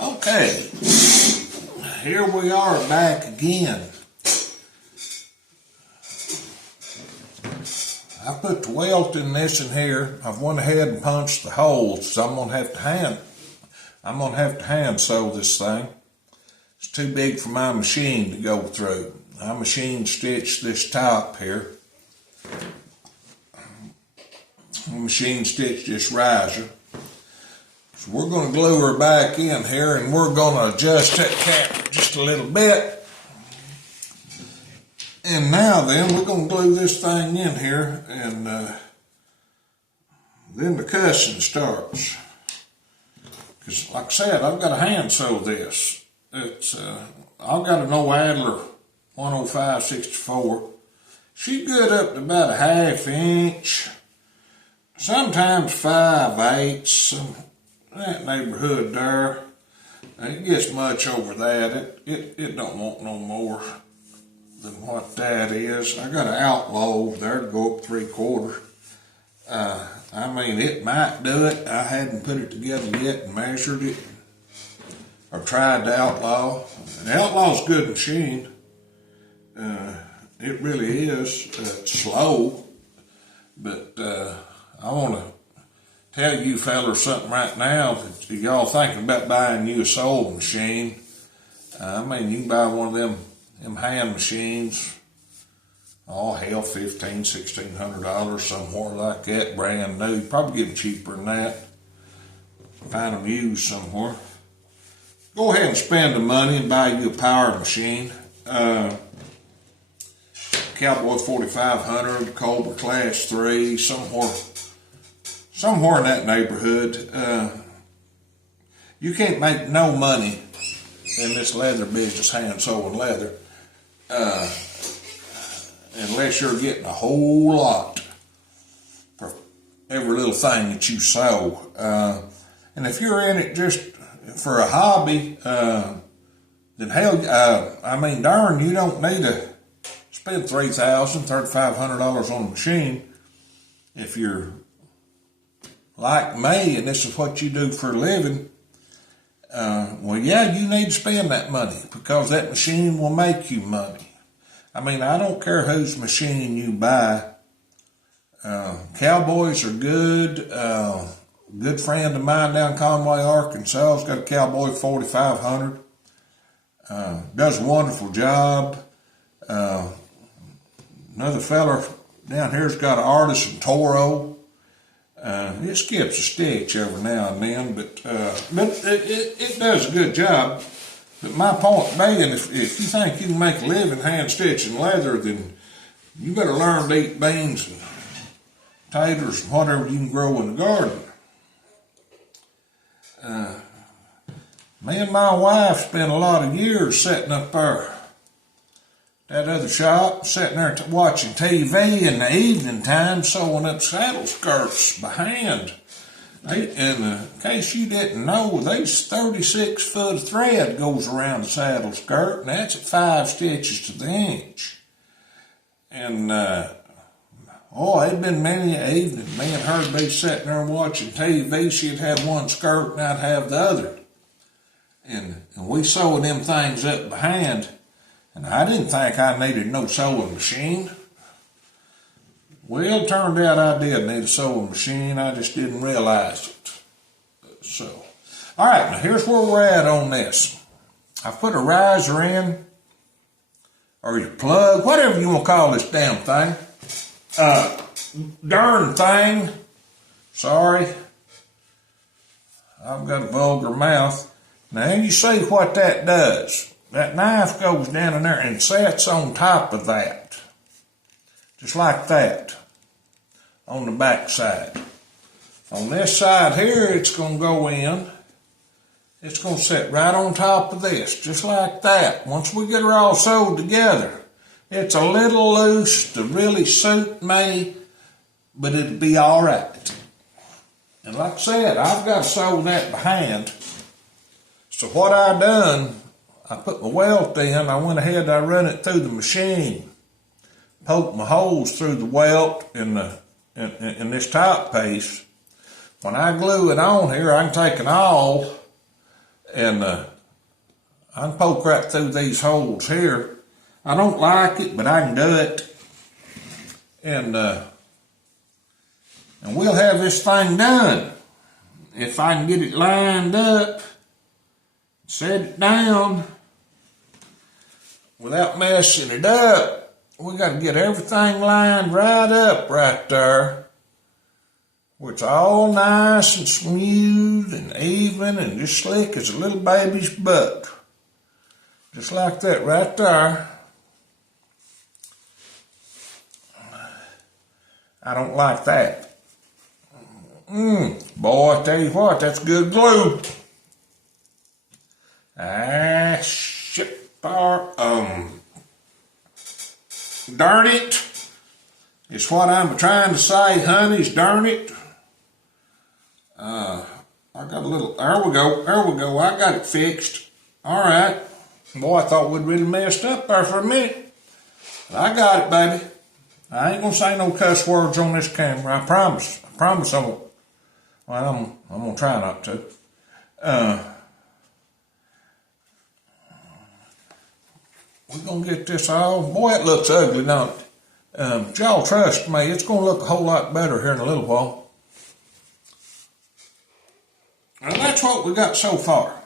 Okay, here we are back again. I put the welt in this in here. I've went ahead and punched the holes, so I'm gonna have to hand sew this thing. It's too big for my machine to go through. I machine stitched this top here. I machine stitched this riser. So we're going to glue her back in here, and we're going to adjust that cap just a little bit. And now then, we're going to glue this thing in here, and then the cussing starts. Because like I said, I've got to hand sew this. I've got an old Adler 105/64. She's good up to about a 1/2 inch, sometimes 5/8, that neighborhood there. It gets much over that. It don't want no more than what that is. I got an Outlaw there to go up 3/4. I mean, it might do it. I hadn't put it together yet and measured it or tried the Outlaw. The Outlaw's a good machine. It really is. It's slow, but I want to tell you fellas something right now. If y'all thinking about buying you a sewing machine, I mean, you can buy one of them hand machines. Oh hell, $1,500, $1,600, somewhere like that, brand new. You probably get them cheaper than that. Find them used somewhere. Go ahead and spend the money and buy you a power machine. Cowboy 4500, Cobra Class 3, somewhere in that neighborhood. You can't make no money in this leather business, hand sewing leather, unless you're getting a whole lot for every little thing that you sew. And if you're in it just for a hobby, then hell, I mean, darn, you don't need to spend $3,000, $3,500 on a machine. If you're like me and this is what you do for a living, well, yeah, you need to spend that money because that machine will make you money. I mean, I don't care whose machine you buy. Cowboys are good. Good friend of mine down Conway, Arkansas, has got a Cowboy 4500. Does a wonderful job. Another fella down here's got an Artisan Toro. It skips a stitch every now and then, but it does a good job. But my point being, if you think you can make a living hand stitching leather, then you better learn to eat beans and taters and whatever you can grow in the garden. Me and my wife spent a lot of years sitting up there, that other shop, sitting there watching TV in the evening time, sewing up saddle skirts by hand. In case you didn't know, there's 36 foot of thread goes around the saddle skirt, and that's at 5 stitches to the inch. And it'd been many an evening. Me and her'd be sitting there watching TV. She'd have one skirt and I'd have the other. And we sewed them things up by hand. And I didn't think I needed no sewing machine. Well, it turned out I did need a sewing machine. I just didn't realize it. So, all right, now here's where we're at on this. I put a riser in, or your plug, whatever you want to call this damn thing. Darn thing. Sorry. I've got a vulgar mouth. Now you see what that does. That knife goes down in there and sets on top of that. Just like that. On the back side. On this side here, it's going to go in. It's going to sit right on top of this. Just like that. Once we get her all sewed together. It's a little loose to really suit me, but it'll be all right. And like I said, I've got to sew that by hand. So what I done, I put my welt in, I went ahead and I run it through the machine. Poked my holes through the welt in this top piece. When I glue it on here, I can take an awl And I can poke right through these holes here. I don't like it, but I can do it. And we'll have this thing done. If I can get it lined up, set it down without messing it up. We got to get everything lined right up right there, where it's all nice and smooth and even and just slick as a little baby's butt. Just like that right there. I don't like that. Boy, I tell you what, that's good glue. Shit, darn it. It's what I'm trying to say, honeys, darn it. I got a little, there we go, I got it fixed. All right. Boy, I thought we'd really messed up there for a minute. But I got it, baby. I ain't gonna say no cuss words on this camera, I promise. I promise I won't. Well, I'm gonna try not to. We're gonna get this all. Boy, it looks ugly, don't it? But y'all trust me, it's gonna look a whole lot better here in a little while. And that's what we got so far.